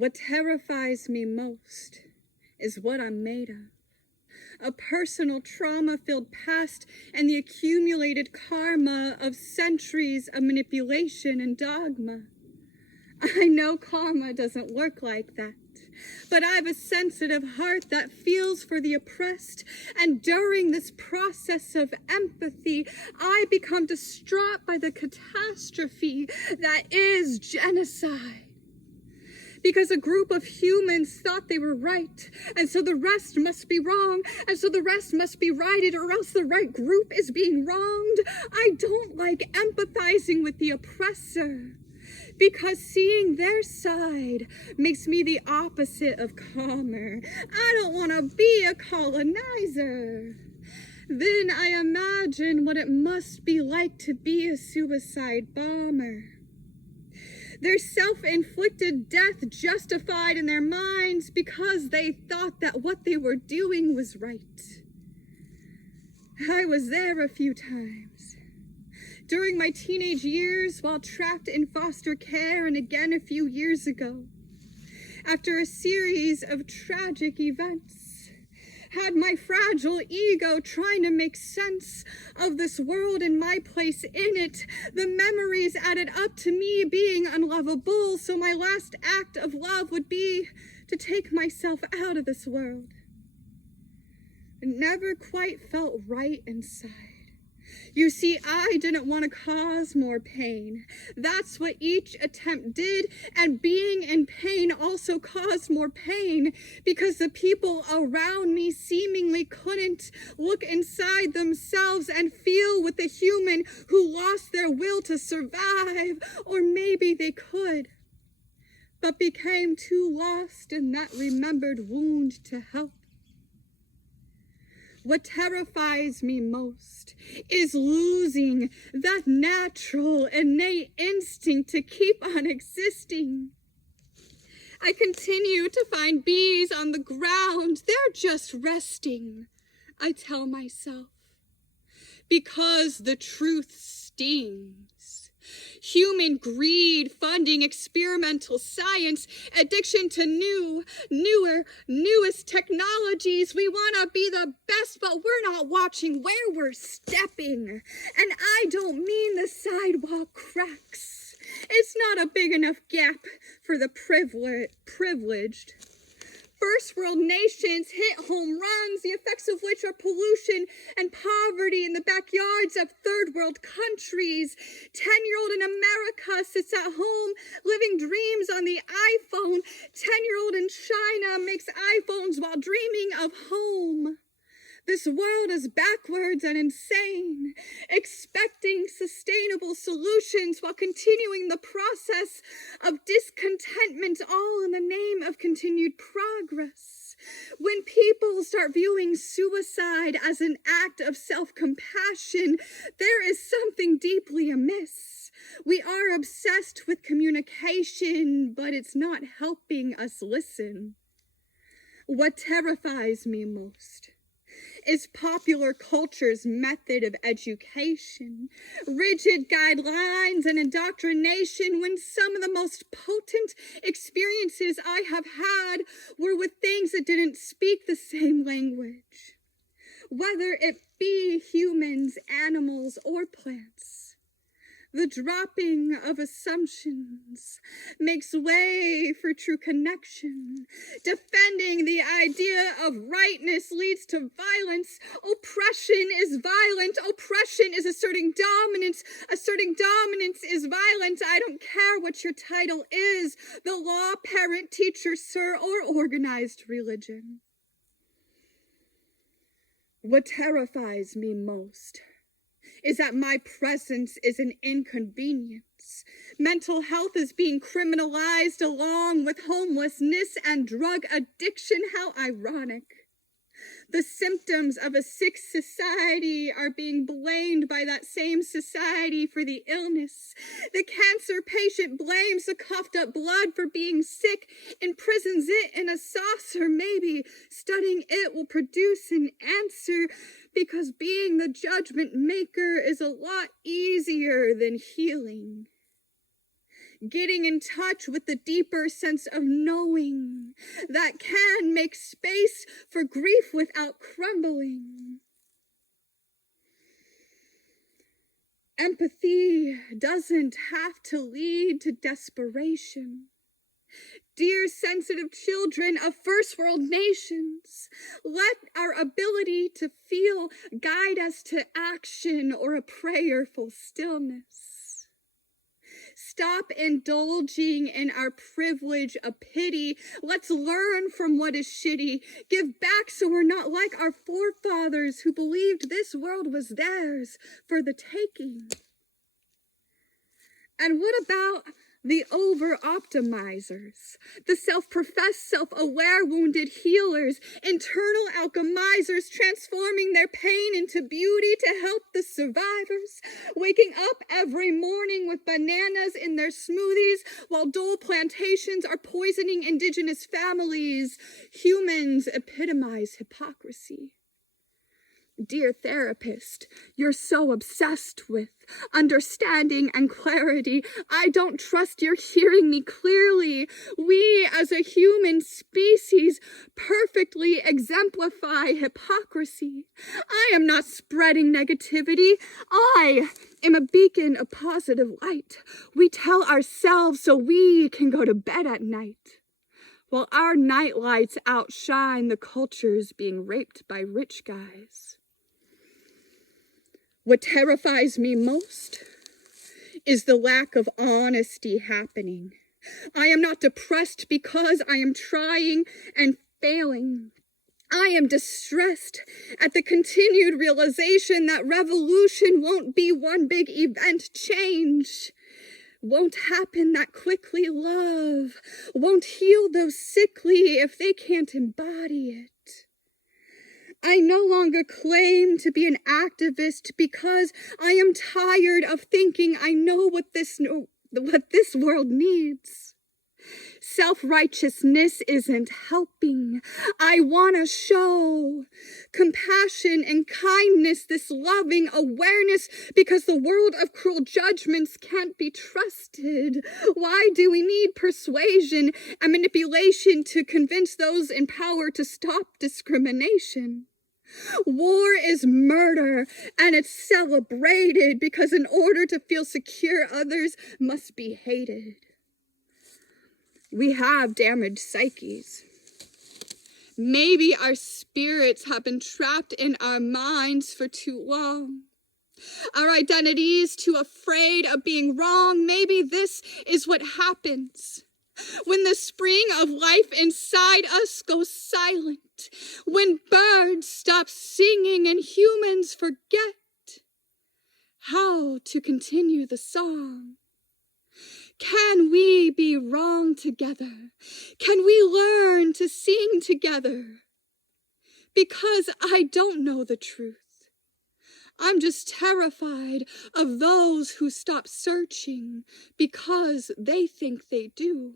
What terrifies me most is what I'm made of. A personal trauma-filled past and the accumulated karma of centuries of manipulation and dogma. I know karma doesn't work like that, but I have a sensitive heart that feels for the oppressed, and during this process of empathy, I become distraught by the catastrophe that is genocide. Because a group of humans thought they were right, and so the rest must be wrong, and so the rest must be righted, or else the right group is being wronged. I don't like empathizing with the oppressor, because seeing their side makes me the opposite of calmer. I don't want to be a colonizer. Then I imagine what it must be like to be a suicide bomber. Their self-inflicted death justified in their minds because they thought that what they were doing was right. I was there a few times. During my teenage years, while trapped in foster care, and again a few years ago, after a series of tragic events, had my fragile ego trying to make sense of this world and my place in it. The memories added up to me being unlovable, so my last act of love would be to take myself out of this world. It never quite felt right inside. You see, I didn't want to cause more pain. That's what each attempt did, and being in pain also caused more pain because the people around me seemingly couldn't look inside themselves and feel with the human who lost their will to survive, or maybe they could, but became too lost in that remembered wound to help. What terrifies me most is losing that natural, innate instinct to keep on existing. I continue to find bees on the ground. They're just resting, I tell myself, because the truth stings. Human greed funding experimental science, addiction to newest technologies. We want to be the best, but we're not watching where we're stepping. And I don't mean the sidewalk cracks. It's not a big enough gap for the privileged. First world nations hit home runs, the effects of which are pollution and poverty in the backyards of third world countries. 10-year-old in America sits at home living dreams on the iPhone. 10-year-old in China makes iPhones while dreaming of home. This world is backwards and insane, expecting sustainable solutions while continuing the process of discontentment, all in the name of continued progress. When people start viewing suicide as an act of self-compassion, there is something deeply amiss. We are obsessed with communication, but it's not helping us listen. What terrifies me most is popular culture's method of education, rigid guidelines and indoctrination, when some of the most potent experiences I have had were with things that didn't speak the same language. Whether it be humans, animals, or plants, the dropping of assumptions makes way for true connection. Defending the idea of rightness leads to violence. Oppression is violent. Oppression is asserting dominance. Asserting dominance is violent. I don't care what your title is, the law, parent, teacher, sir, or organized religion. What terrifies me most is that my presence is an inconvenience. Mental health is being criminalized along with homelessness and drug addiction. How ironic. The symptoms of a sick society are being blamed by that same society for the illness. The cancer patient blames the coughed up blood for being sick, imprisons it in a saucer. Maybe studying it will produce an answer, because being the judgment maker is a lot easier than healing. getting in touch with the deeper sense of knowing that can make space for grief without crumbling. Empathy doesn't have to lead to desperation. Dear sensitive children of first world nations, let our ability to feel guide us to action or a prayerful stillness. Stop indulging in our privilege of pity. Let's learn from what is shitty. Give back so we're not like our forefathers who believed this world was theirs for the taking. And what about the over-optimizers, the self-professed, self-aware wounded healers, internal alchemizers transforming their pain into beauty to help the survivors, waking up every morning with bananas in their smoothies while dole plantations are poisoning indigenous families? Humans epitomize hypocrisy. Dear therapist, you're so obsessed with understanding and clarity. I don't trust you're hearing me clearly. We as a human species perfectly exemplify hypocrisy. I am not spreading negativity. I am a beacon of positive light. We tell ourselves so we can go to bed at night, while our night lights outshine the cultures being raped by rich guys. What terrifies me most is the lack of honesty happening. I am not depressed because I am trying and failing. I am distressed at the continued realization that revolution won't be one big event. Change won't happen that quickly. Love won't heal those sickly if they can't embody it. I no longer claim to be an activist because I am tired of thinking I know what this world needs. Self-righteousness isn't helping. I want to show compassion and kindness, this loving awareness, because the world of cruel judgments can't be trusted. Why do we need persuasion and manipulation to convince those in power to stop discrimination? War is murder, and it's celebrated because in order to feel secure, others must be hated. We have damaged psyches. Maybe our spirits have been trapped in our minds for too long. Our identities too afraid of being wrong. Maybe this is what happens when the spring of life inside us goes silent, when birds stop singing and humans forget how to continue the song. Can we be wrong together? Can we learn to sing together? Because I don't know the truth. I'm just terrified of those who stop searching because they think they do.